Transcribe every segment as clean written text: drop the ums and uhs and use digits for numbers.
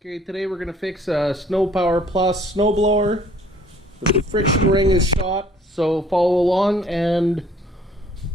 Okay, today we're going to fix a Snowpower Plus snowblower. The friction ring is shot, so follow along and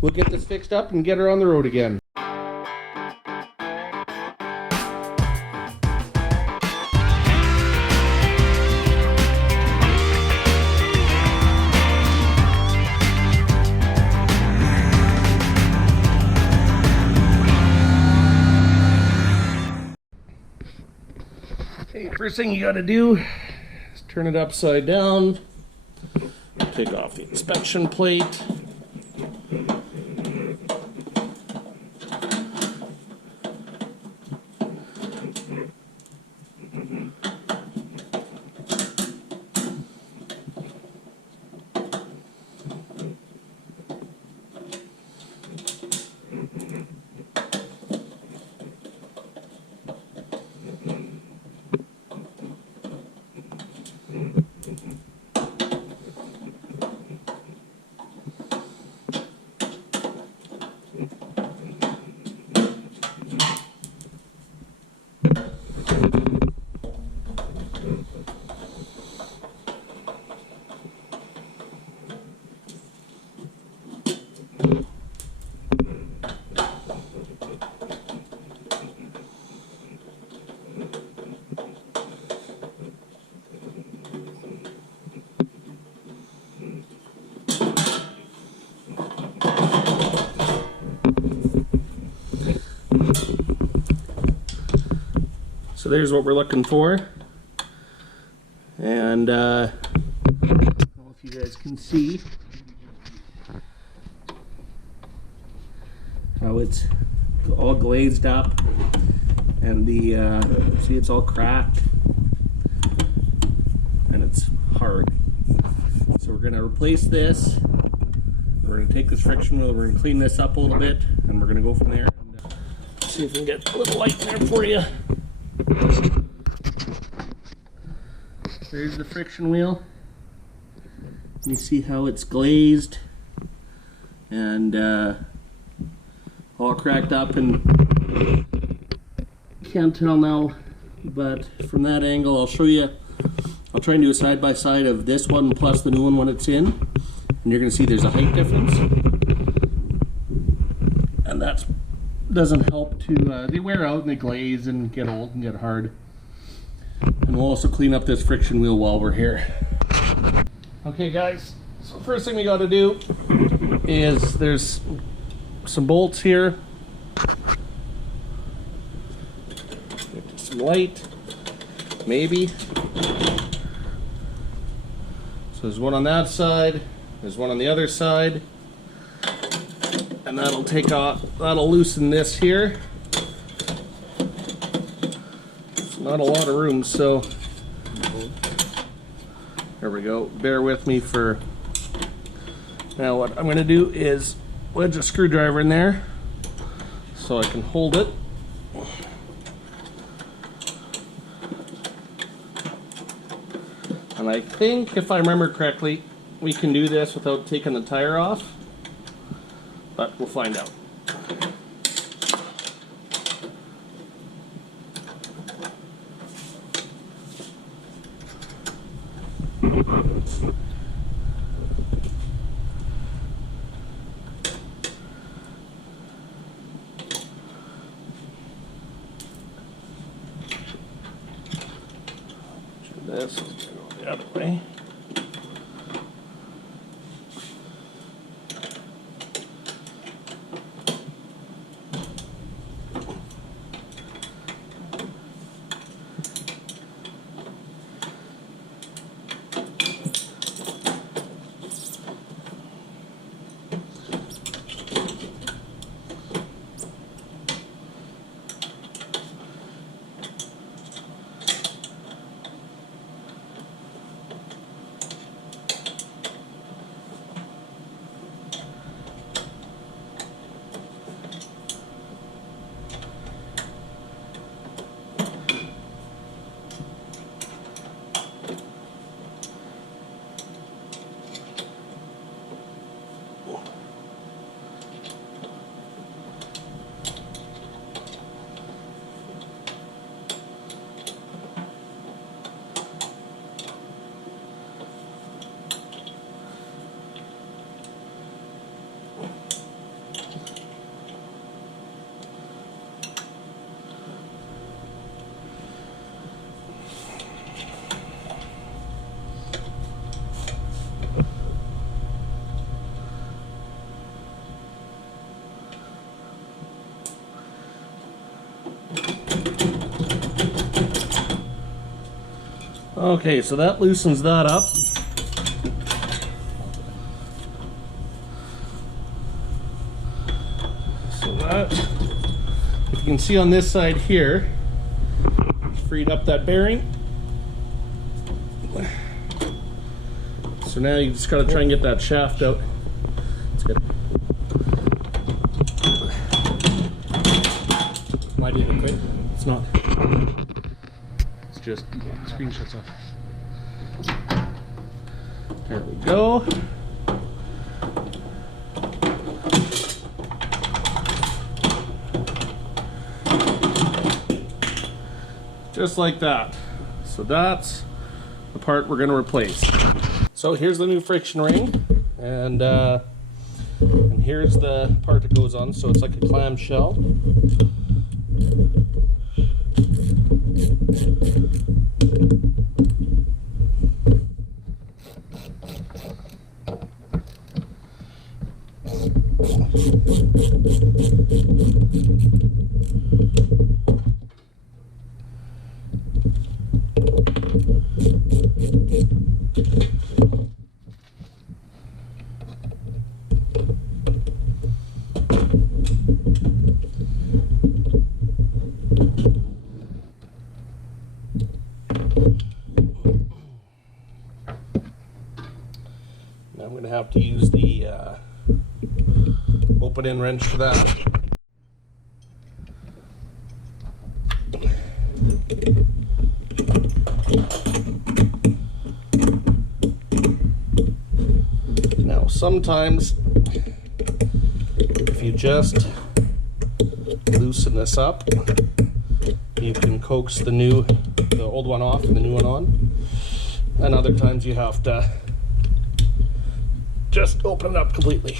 we'll get this fixed up and get her on the road again. Okay, first thing you got to do is turn it upside down, take off the inspection plate. So there's what we're looking for, and I don't know if you guys can see how it's all glazed up, and the see, it's all cracked and it's hard. So we're going to replace this. We're going to take this friction wheel, we're going to clean this up a little bit, and we're going to go from there and see if we can get a little light in there for you. There's the friction wheel. You see how it's glazed and all cracked up, and can't tell now, but from that angle I'll show you. I'll try and do a side by side of this one plus the new one when it's in, and you're going to see there's a height difference, and that doesn't help to they wear out and they glaze and get old and get hard. And we'll also clean up this friction wheel while we're here. Okay guys, so first thing we got to do is there's some bolts here, some light maybe. So there's one on that side, there's one on the other side, and that'll take off, that'll loosen this here. Not a lot of room, so there we go. Bear with me for now. What I'm going to do is wedge a screwdriver in there so I can hold it. And I think, if I remember correctly, we can do this without taking the tire off, but we'll find out. This will go the other way. Okay, so that loosens that up. So that, if you can see on this side here, freed up that bearing. So now you just gotta try and get that shaft out. It's good. Why did it quit? It's not. It's just screen shuts off. There we go. Just like that. So that's the part we're going to replace. So here's the new friction ring, and here's the part that goes on. So it's like a clamshell. Now I'm going to have to use the open-end wrench for that. Now sometimes if you just loosen this up, you can coax the old one off and the new one on, and other times you have to just open it up completely.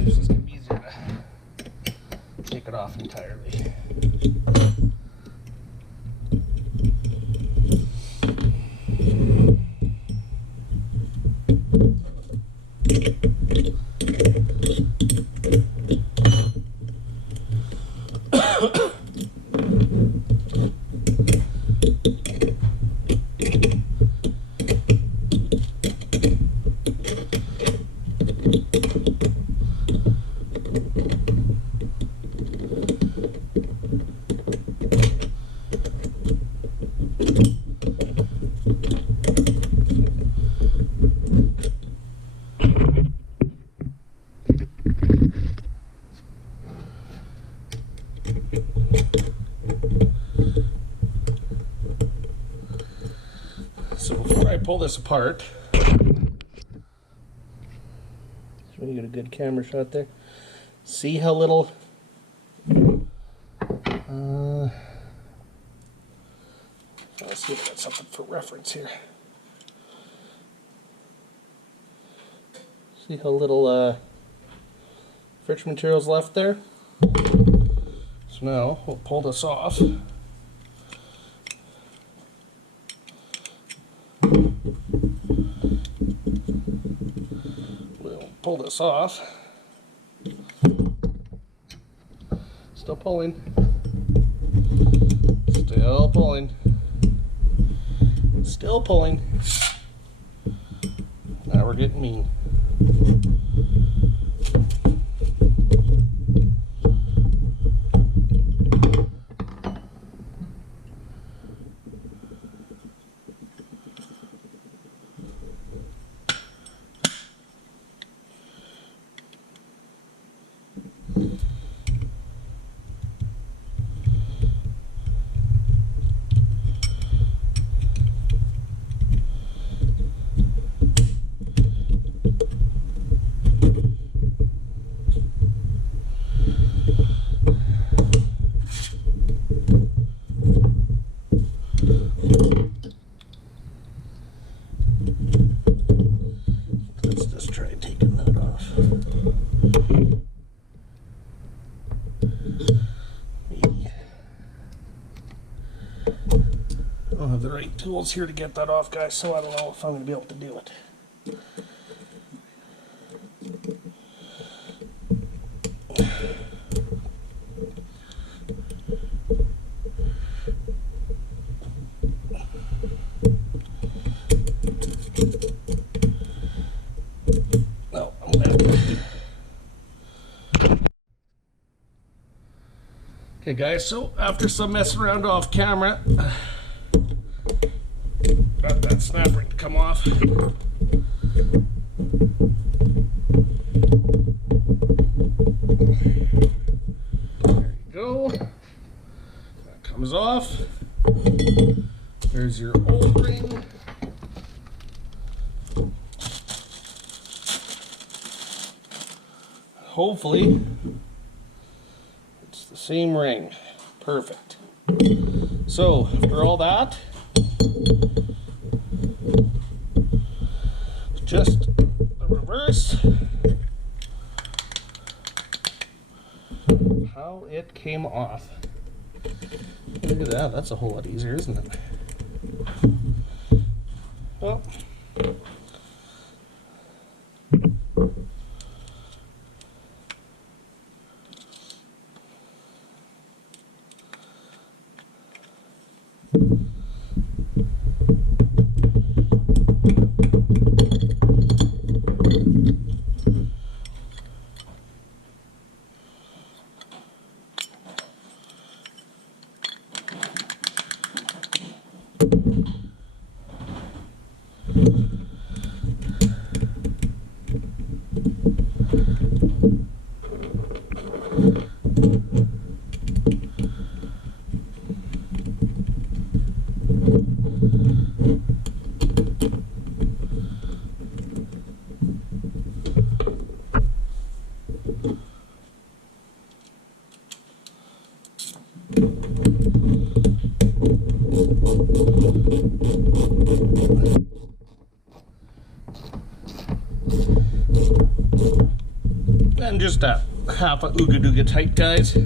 It's just going to be easier to take it off entirely. So before I pull this apart, so you get a good camera shot there. See how little let's see if I got something for reference here. See how little friction material's left there? So now we'll pull this off. We'll pull this off. Still pulling. Still pulling. Still pulling. Now we're getting mean. the right tools here to get that off, guys, so I don't know if I'm going to be able to do it. No, I'm glad. Okay, guys, so after some messing around off camera, got that snap ring to come off. There you go. That comes off. There's your old ring. Hopefully, it's the same ring. Perfect. So, after all that, just the reverse. How it came off. Look at that, that's a whole lot easier, isn't it? Well, and just a half a ooga dooga tight, guys.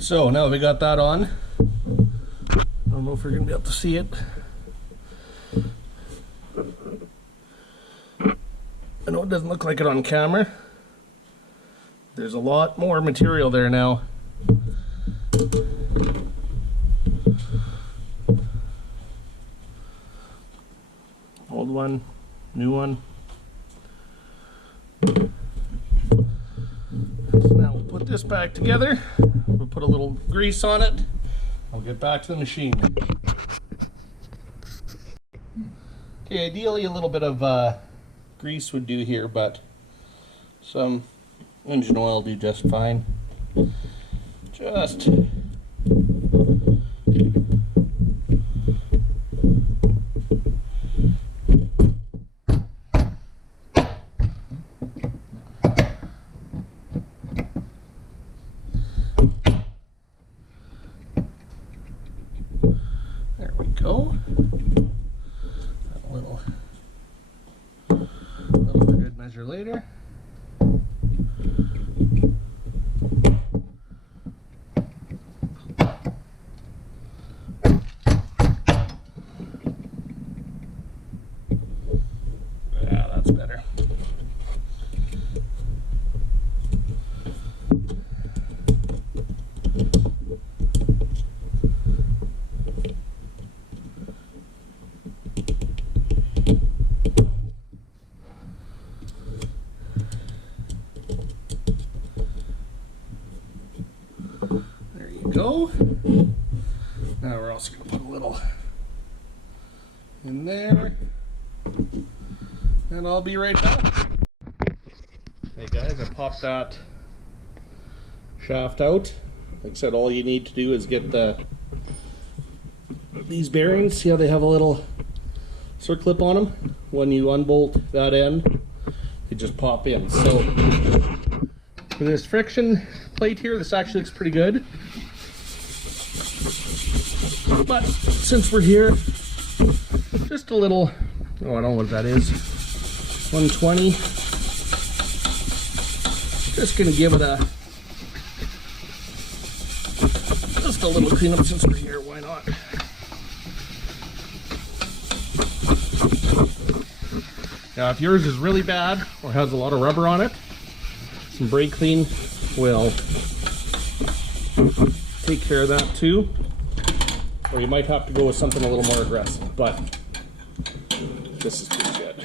So now that we got that on, I don't know if you're going to be able to see it. I know it doesn't look like it on camera. There's a lot more material there now. Old one, new one. So now we'll put this back together. We'll put a little grease on it. I'll get back to the machine. Okay, ideally a little bit of grease would do here, but some engine oil do just fine. Just there we go. A little for good measure later. Yeah, that's better. There you go. Now we're also going to put a little in there. And I'll be right back. Hey guys, I popped that shaft out. Like I said, all you need to do is get these bearings. See how they have a little circlip on them? When you unbolt that end, they just pop in. So for this friction plate here, this actually looks pretty good. But since we're here, just a little, oh, I don't know what that is, 120. Just gonna give it just a little cleanup since we're here, why not? Now if yours is really bad or has a lot of rubber on it, some brake clean will take care of that too. Or you might have to go with something a little more aggressive, but this is pretty good.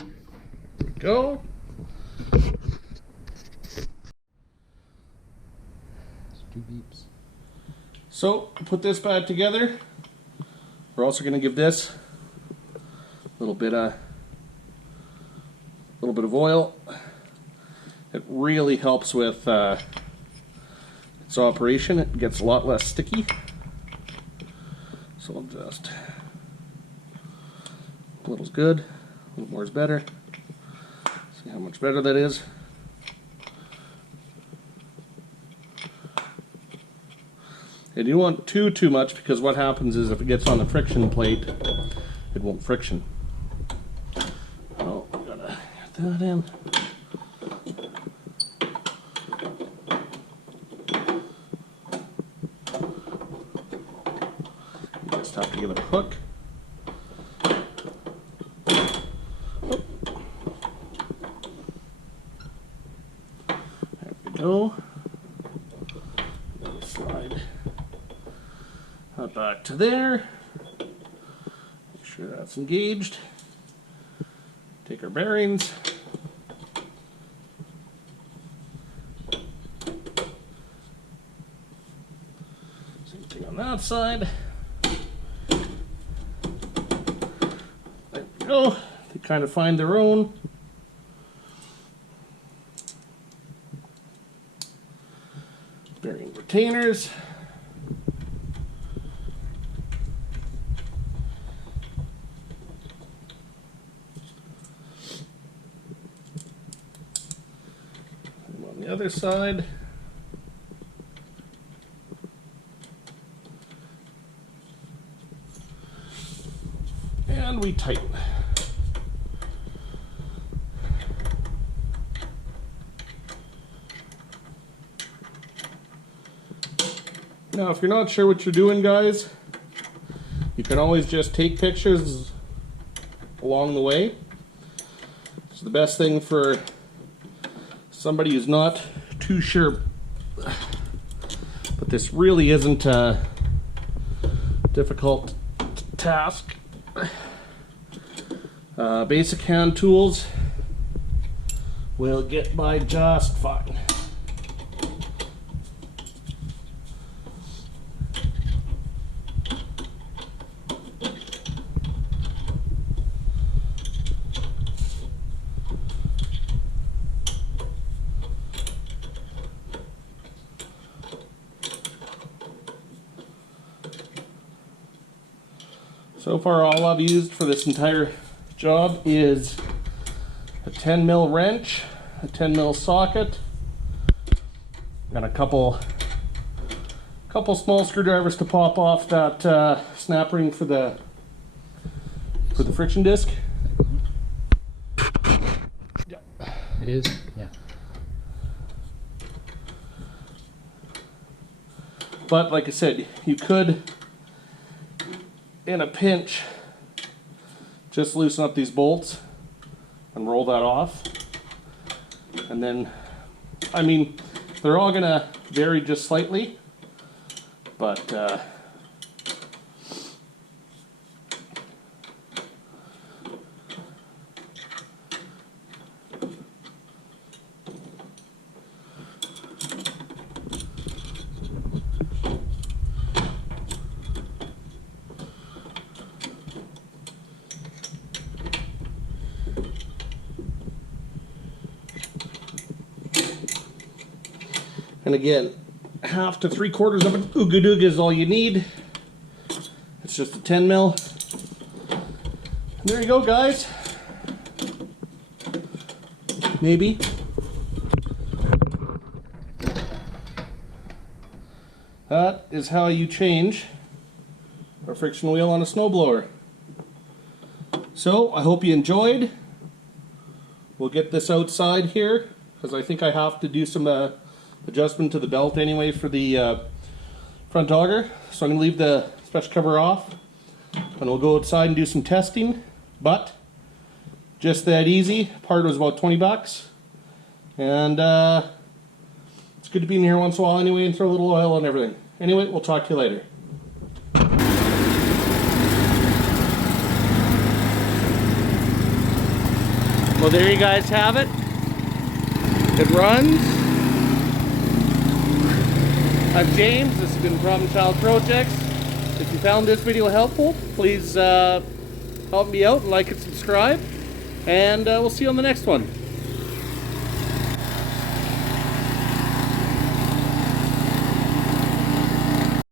There we go. Two beeps. So put this back together. We're also going to give this a little bit of oil. It really helps with its operation. It gets a lot less sticky. So I'll just, a little's good, a little more is better. See how much better that is. And you don't want too much, because what happens is if it gets on the friction plate, it won't friction. Oh, gotta get that in. You just have to give it a hook. Oh. There we go. Then slide that back to there. Make sure that's engaged. Take our bearings. Same thing on that side. There we go. They kind of find their own. Bearing retainers. And on the other side. And we tighten. Now, if you're not sure what you're doing, guys, you can always just take pictures along the way. So the best thing for somebody who's not too sure, but this really isn't a difficult task. Basic hand tools will get by just fine. So far, all I've used for this entire job is a 10 mil wrench, a 10 mil socket, and a couple small screwdrivers to pop off that snap ring for the friction disc. It is, yeah. But like I said, you could, in a pinch, just loosen up these bolts and roll that off. And then, I mean, they're all gonna vary just slightly, but and again, 1/2 to 3/4 of an Ooga Dooga is all you need. It's just a 10 mil. And there you go, guys. Maybe. That is how you change a friction wheel on a snowblower. So, I hope you enjoyed. We'll get this outside here, because I think I have to do some adjustment to the belt anyway for the front auger. So I'm going to leave the special cover off, and we'll go outside and do some testing. But just that easy. Part was about 20 bucks. And it's good to be in here once in a while anyway and throw a little oil and everything. Anyway, we'll talk to you later. Well, there you guys have it. It runs. I'm James. This has been Problem Child Projects. If you found this video helpful, please help me out and like and subscribe. And we'll see you on the next one.